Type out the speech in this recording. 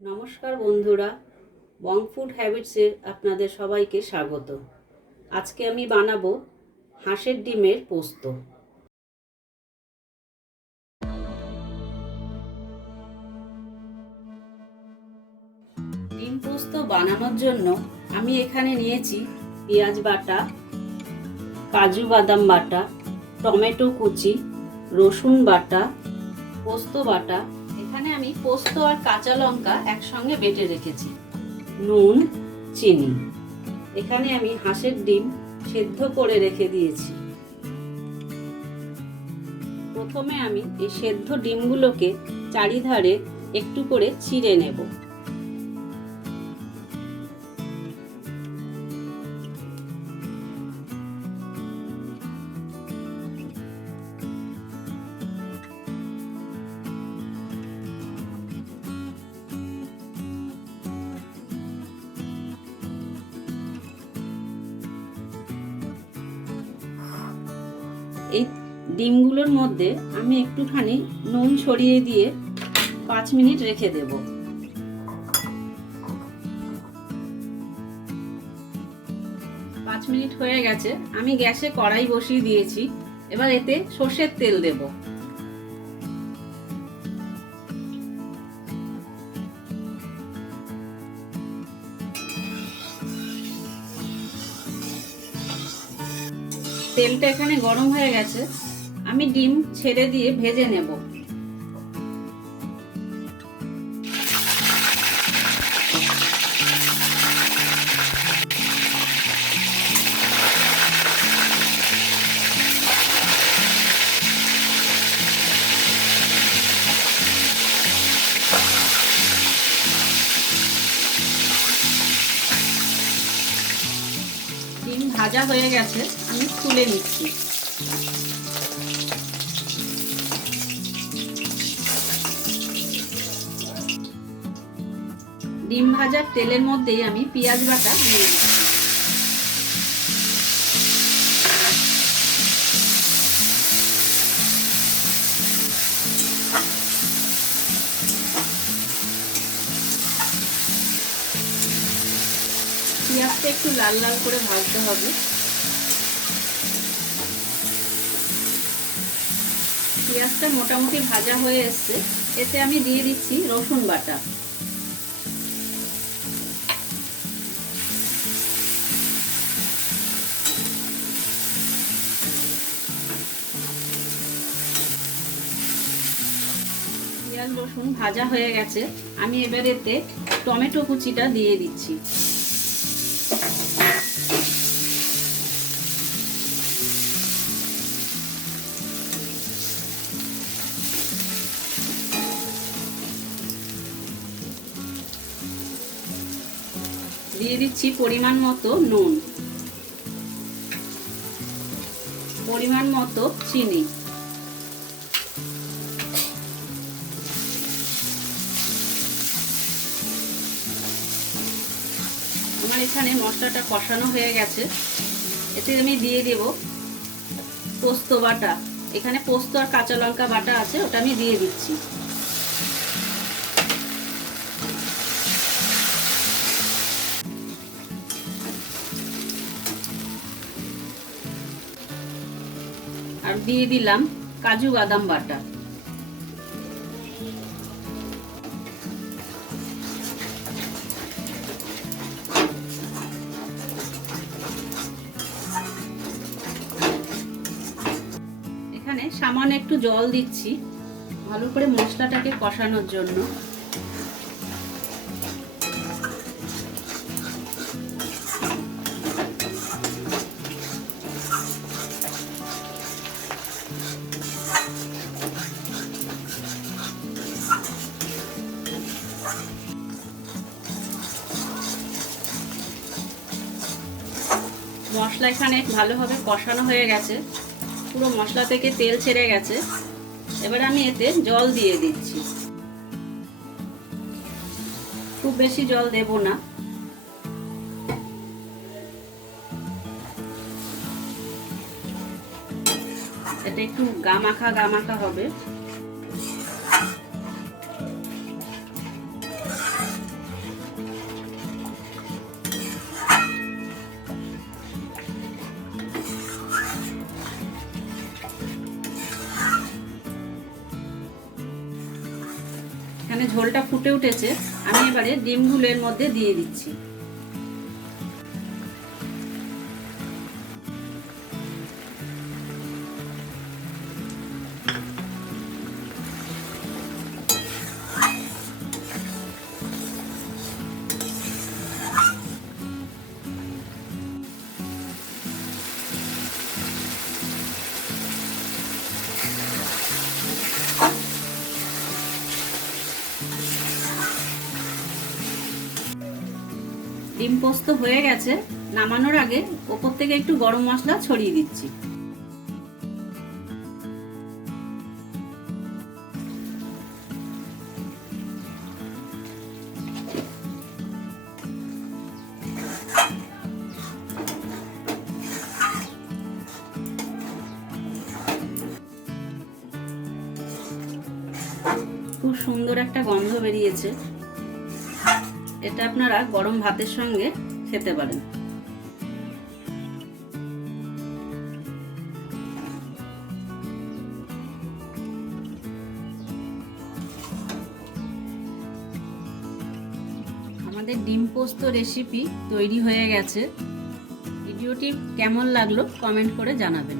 নমস্কার বন্ধুরা, বং ফুড হ্যাবিটসে আপনাদের সবাইকে স্বাগত। আজকে আমি বানাবো হাঁসের ডিমের পোস্ত। ডিম পোস্ত বানানোর জন্য আমি এখানে নিয়েছি পেঁয়াজ বাটা, কাজু বাদাম বাটা, টমেটো কুচি, রসুন বাটা, পোস্ত বাটা। এখানে আমি পোস্ত আর কাঁচা লঙ্কা একসঙ্গে বেটে রেখেছি, নুন, চিনি। এখানে আমি হাঁসের ডিম সেদ্ধ করে রেখে দিয়েছি। প্রথমে আমি এই সেদ্ধ ডিমগুলোকে চারিধারে একটু করে চিড়ে নেব। এই ডিমগুলোর মধ্যে আমি একটুখানি নুন ছড়িয়ে দিয়ে 5 মিনিট রেখে দেব। পাঁচ মিনিট হয়ে গেছে, আমি গ্যাসে কড়াই বসিয়ে দিয়েছি। এবার এতে সর্ষের তেল দেব। তেলটা এখানে গরম হয়ে গেছে, আমি ডিম ছেড়ে দিয়ে ভেজে নেব। ডিম ভাজা হয়ে গেছে, আমি তুলে নিচ্ছি। ডিম ভাজার তেলের মধ্যেই আমি পেঁয়াজ বাটা দিয়ে দিচ্ছি। পেঁয়াজটা একটু লাল লাল করে ভাজতে হবে। পেঁয়াজটা মোটামুটি ভাজা হয়ে এসছে, এতে আমি দিয়ে দিচ্ছি রসুন বাটা। পেঁয়াজ রসুন ভাজা হয়ে গেছে, আমি এবার এতে টমেটো কুচিটা দিয়ে দিচ্ছি। দিয়ে দিচ্ছি পরিমাণ মতো নুন, পরিমাণ মতো চিনি। আমার এখানে মশলাটা কষানো হয়ে গেছে, এতে আমি দিয়ে দেব পোস্ত বাটা। এখানে পোস্ত আর কাঁচা লঙ্কা বাটা আছে, ওটা আমি দিয়ে দিচ্ছি। আর দিয়ে দিলাম কাজু বাদাম বাটা। এখানে সামান্য একটু জল দিচ্ছি ভালো করে মশলাটাকে কষানোর জন্য। মশলা এখানে ভালোভাবে কষানো হয়ে গেছে, পুরো মশলা থেকে তেল ছেড়ে গেছে। এবার আমি এতে জল দিয়ে দিচ্ছি। খুব বেশি জল দেব না। এটা একটু গামাখা গামাখা হবে। এখানে ঝোলটা ফুটে উঠেছে, আমি এবারে ডিমগুলো এর মধ্যে দিয়ে দিচ্ছি। ডিম পোস্ত হয়ে গেছে, নামানোর আগে ওপর থেকে একটু গরম মশলা ছড়িয়ে দিচ্ছি। খুব সুন্দর একটা গন্ধ বেরিয়েছে, এটা আপনারা গরম ভাতের সঙ্গে খেতে পারেন। আমাদের ডিম পোস্ত রেসিপি তৈরি হয়ে গেছে। ভিডিওটি কেমন লাগলো কমেন্ট করে জানাবেন।